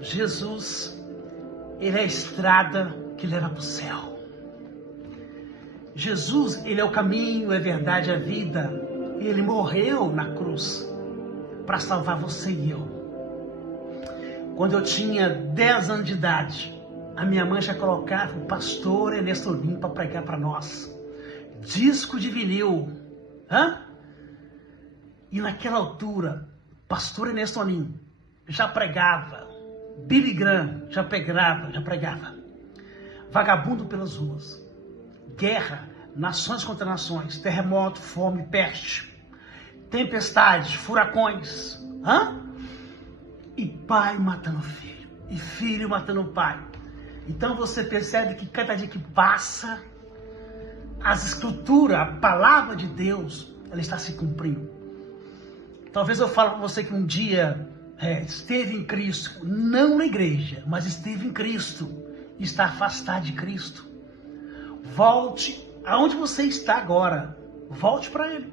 Jesus, ele é a estrada que leva para o céu. Jesus, ele é o caminho, é a verdade, é a vida. E ele morreu na cruz para salvar você e eu. Quando eu tinha 10 anos de idade, a minha mãe já colocava o pastor Ernesto Onim para pregar para nós. Disco de vinil. E naquela altura, pastor Ernesto Onim já pregava. Billy Graham já pregava. Vagabundo pelas ruas. Guerra, nações contra nações, terremoto, fome, peste, tempestades, furacões. E pai matando filho, e filho matando pai. Então você percebe que cada dia que passa, as escrituras, a palavra de Deus, ela está se cumprindo. Talvez eu fale para você que um dia esteve em Cristo, não na igreja, mas esteve em Cristo, e está afastado de Cristo. Volte aonde você está agora, volte para Ele,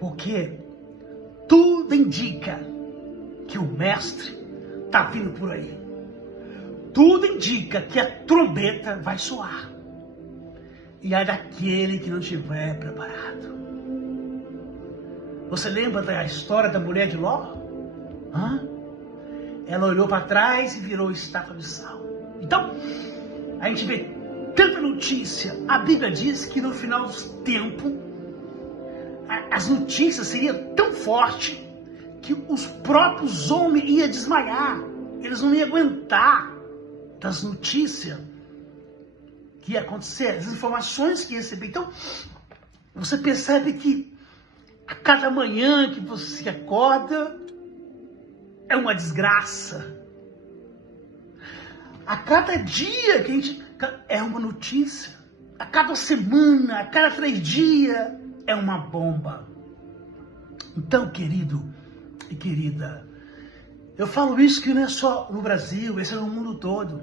porque tudo indica que o Mestre está vindo por aí. Tudo indica que a trombeta vai soar. E é daquele que não estiver preparado. Você lembra da história da mulher de Ló? Ela olhou para trás e virou estátua de sal. Então, a gente vê tanta notícia. A Bíblia diz que no final dos tempos, as notícias seriam tão fortes que os próprios homens iam desmaiar. Eles não iam aguentar das notícias que ia acontecer, as informações que ia receber. Então, você percebe que a cada manhã que você acorda é uma desgraça. A cada dia que a gente é uma notícia. A cada semana, a cada 3 dias é uma bomba. Então, querido e querida, eu falo isso que não é só no Brasil, esse é no mundo todo.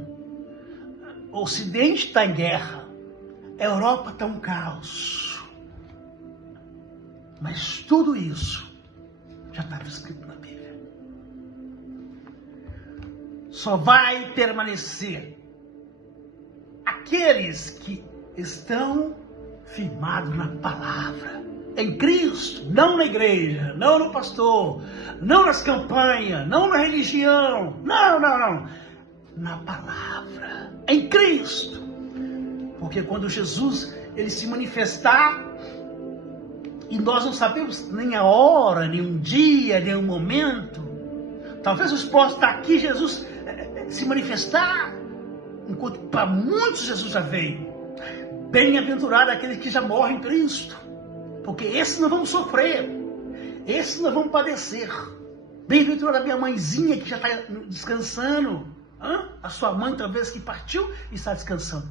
O Ocidente está em guerra, a Europa está um caos. Mas tudo isso já estava escrito na Bíblia. Só vai permanecer aqueles que estão firmados na palavra, em Cristo, não na igreja, não no pastor, não nas campanhas, não na religião, não, na palavra, em Cristo. Porque quando Jesus ele se manifestar, e nós não sabemos nem a hora, nem um dia, nem um momento, talvez os possa estar aqui, Jesus se manifestar, enquanto para muitos Jesus já veio. Bem-aventurado aqueles que já morrem em Cristo, porque esses não vão sofrer, esses não vão padecer. Bem-aventurada a minha mãezinha que já está descansando, a sua mãe talvez que partiu e está descansando.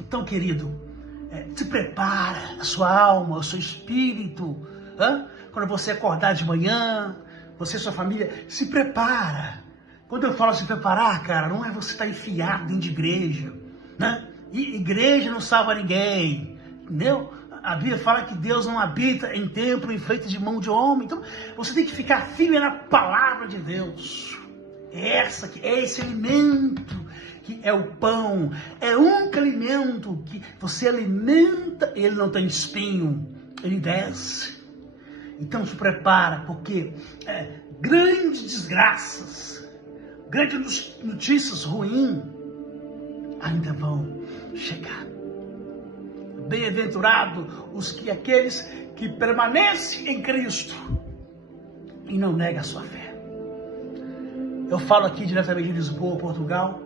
Então, querido, se prepara a sua alma, o seu espírito, quando você acordar de manhã, você e sua família, se prepara. Quando eu falo se preparar, cara, não é você estar enfiado dentro de igreja, E igreja não salva ninguém, entendeu? A Bíblia fala que Deus não habita em templo feito de mão de homem. Então, você tem que ficar firme na palavra de Deus. É esse alimento que é o pão. É o único alimento que você alimenta, ele não tem espinho, ele desce. Então, se prepara, porque grandes desgraças, grandes notícias ruins ainda vão chegar. Bem-aventurado aqueles que permanecem em Cristo e não negam a sua fé. Eu falo aqui diretamente de Lisboa, Portugal,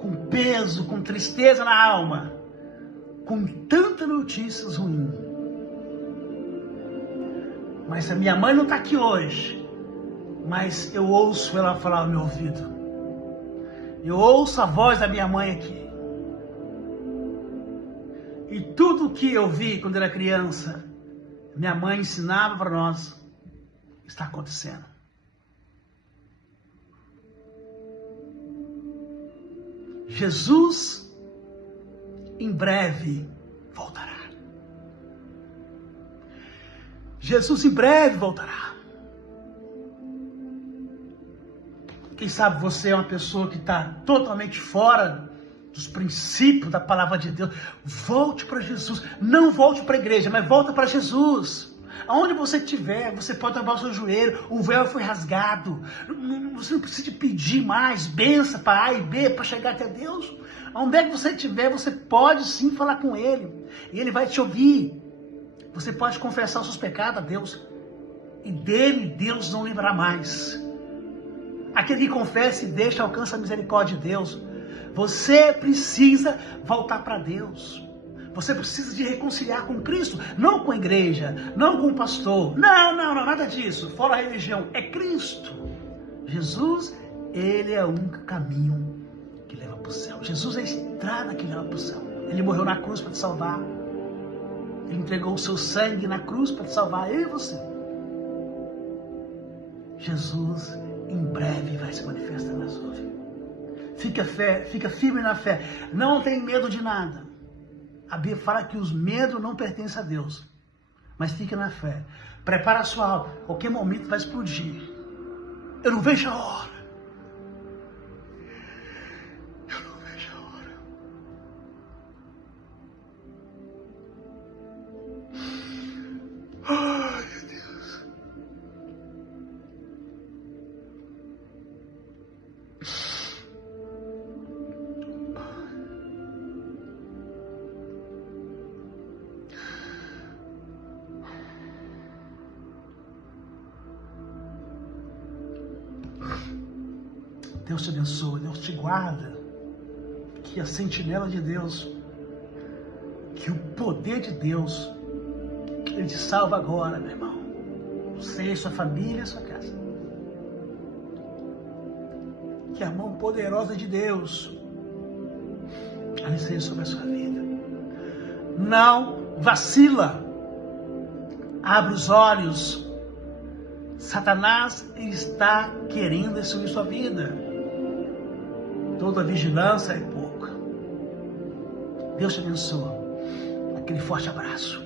com peso, com tristeza na alma, com tantas notícias ruins. Mas a minha mãe não está aqui hoje, mas eu ouço ela falar no meu ouvido. Eu ouço a voz da minha mãe aqui. E tudo que eu vi quando era criança, minha mãe ensinava para nós, está acontecendo. Jesus em breve voltará. Jesus em breve voltará. Quem sabe você é uma pessoa que está totalmente fora dos princípios da palavra de Deus. Volte para Jesus. Não volte para a igreja, mas volta para Jesus. Aonde você estiver, você pode dobrar o seu joelho. O véu foi rasgado. Você não precisa pedir mais bênção para A e B para chegar até Deus. Aonde é que você estiver, você pode sim falar com Ele. E Ele vai te ouvir. Você pode confessar os seus pecados a Deus. E dele Deus não lembrará mais. Aquele que confessa e deixa alcança a misericórdia de Deus. Você precisa voltar para Deus. Você precisa de reconciliar com Cristo. Não com a igreja, não com o pastor. Não, nada disso. Fora a religião. É Cristo. Jesus, Ele é o único caminho que leva para o céu. Jesus é a estrada que leva para o céu. Ele morreu na cruz para te salvar. Ele entregou o seu sangue na cruz para te salvar. Eu e você. Jesus em breve vai se manifestar na sua vida. Fica firme na fé. Não tem medo de nada. A Bíblia fala que os medos não pertencem a Deus. Mas fica na fé. Prepara a sua alma. Qualquer momento vai explodir. Eu não vejo a hora. Eu não vejo a hora. Ai, meu Deus. Deus te abençoe, Deus te guarda, que a sentinela de Deus, que o poder de Deus, Ele te salva agora, meu irmão. Você, sua família, sua casa. Que a mão poderosa de Deus esteja sobre a sua vida. Não vacila. Abre os olhos. Satanás está querendo destruir sua vida. Toda vigilância é pouca. Deus te abençoe. Aquele forte abraço.